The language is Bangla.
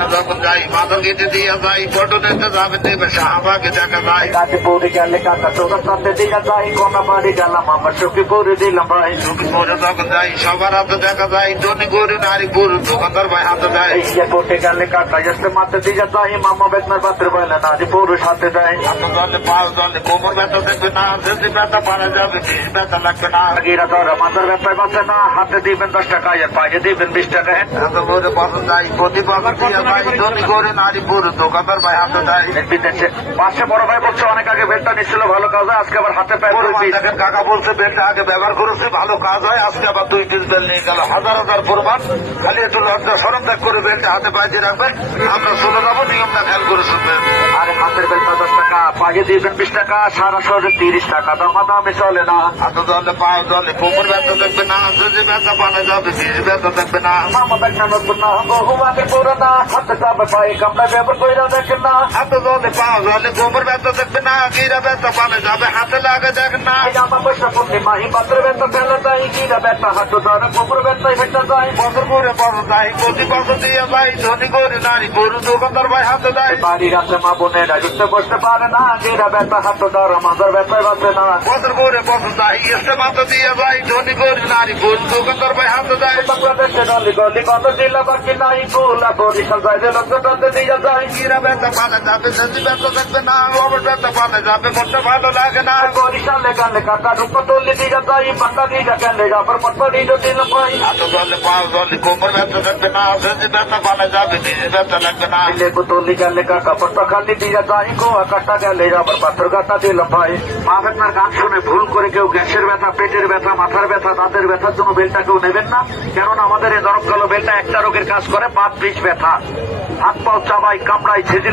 দোকানে যখন যাই মাথা কেটে দিয়ে যাই ফটো নিতে যাবে দেবে শাহবাগে দেখা যায় গাজীপুরে গেলে কাকা চৌরাস্তাতে দিঘা যাই কোনাবাড়ি গেলাম আমার সখীপুরে দিলাম ভাই সখীপুরে যখন যাই সবার হাতে দেখা যায় ধনী গরু নারী পুরুষ দোকানদার ভাই হাতে দেয় এয়ারপোর্টে গেলে কাকা আসতে মাথা দিঘা যাই মামা বেতনার পাত্র বলে নারী পুরুষ হাতে দেয় হাতে জলে পাও জলে কোমর ব্যথা দেখবে না যদি ব্যথা পারা যাবে বেশ ব্যথা লাগবে না গিরা ধরা মাথার ব্যাপার বাঁচে না হাতে দিবেন 10 টাকা আর পায়ে দিবেন 20 টাকা এত করে বছর যাই প্রতি বছর দিয়ে ভাই ধনী গরু নারী পুরুষ দোকানদার ভাই হাতে দেয় বিদেশে পাশে বড় ভাই বলছে অনেক আগে বেলটা নিচ্ছিল ভালো কাজ হয় আজকে আবার হাতে পায়ে দেখেন কাকা বলছে বেলটা আগে ব্যবহার করেছে ভালো কাজ হয় আজকে আবার 2 পিস বেল নিয়ে গেল হাজার হাজার প্রমাণ খালি একটু লজ্জা সরম ত্যাগ করে বেলটা হাতে পায়ে দিয়ে রাখবেন আমরা চলে যাবো নিয়মটা খেয়াল করে শুনবেন আরে হাতের বেলটা 10 টাকা পায়ে দিবেন 20 টাকা সারা শহরে 30 টাকা দামাদামি চলে না হাতে জলে পাও জলে কোমর ব্যথা দেখবে না যদি ব্যথা পানা যাবে বেশ ব্যথা দেখবে না মামা বেতনা নতুন না বহু আগে পুরানা হাতে যাবে পায়ে কামড়া ব্যবহার করে দেখেন না হাতে জলে পাও জলে কোমর ব্যথা দেখবে না গিরা ব্যথা পানা যাবে হাতে লাগে দেখেন না আমার পয়সা পূর্ণিমা পাত্র ব্যথা ফেলে যায় গিরা ব্যথা হাঁটু ধরে কোমর ব্যথায় ফেটে যায় বছর করে বছর যাই প্রতি বছর দিয়ে যাই ধনী করে নারী গরু দোকানদার ভাই হাতে দেয় বাড়ির আছে মা বোনেরা উঠতে বসতে পারে না গিরা ব্যথা হাঁটু ধরে মাথার ব্যথায় বাঁচে না বছর করে বছর যাই এসে মাথা দিয়ে যাই ধনী করে নারী গরু দোকানদার ভাই হাতে দেয় বাংলাদেশে গলি গলি কত জেলা বাকি নাই গোলা বরিশাল যায় লোকটাতে দিয়ে যায় গিরা ব্যথা পানা যাবে যদি ব্যথা দেখবে না অবর ব্যথা পানা যাবে মনটা ভালো লাগে না বরিশালে গালে কাটা রূপ তুললে দিয়ে যায় পাতা দিয়ে গেলে আবার পটপা দিয়ে দিল ভাই হাতে জলে পাও জলে কোমর ব্যথা দেখবে না যদি ব্যথা পানা যাবে বেশি ব্যথা লাগবে না লেবু তুলি গেলে কাকা পটপা খালি দিয়ে যায় গোয়া কাটা গেলে আবার পাথর কাটা দিল ভাই মা বেতনার গান শুনে ভুল করে কেউ গ্যাসের ব্যথা পেটের ব্যথা মাথার ব্যথা দাঁতের ব্যথার জন্য বেলটা কেউ নেবেন না কেননা আমাদের এই দরব কালো বেলটা একটা রোগের কাজ করে 5 20 ব্যথা হাত পাও চাবাই কামড়াই ছেদিল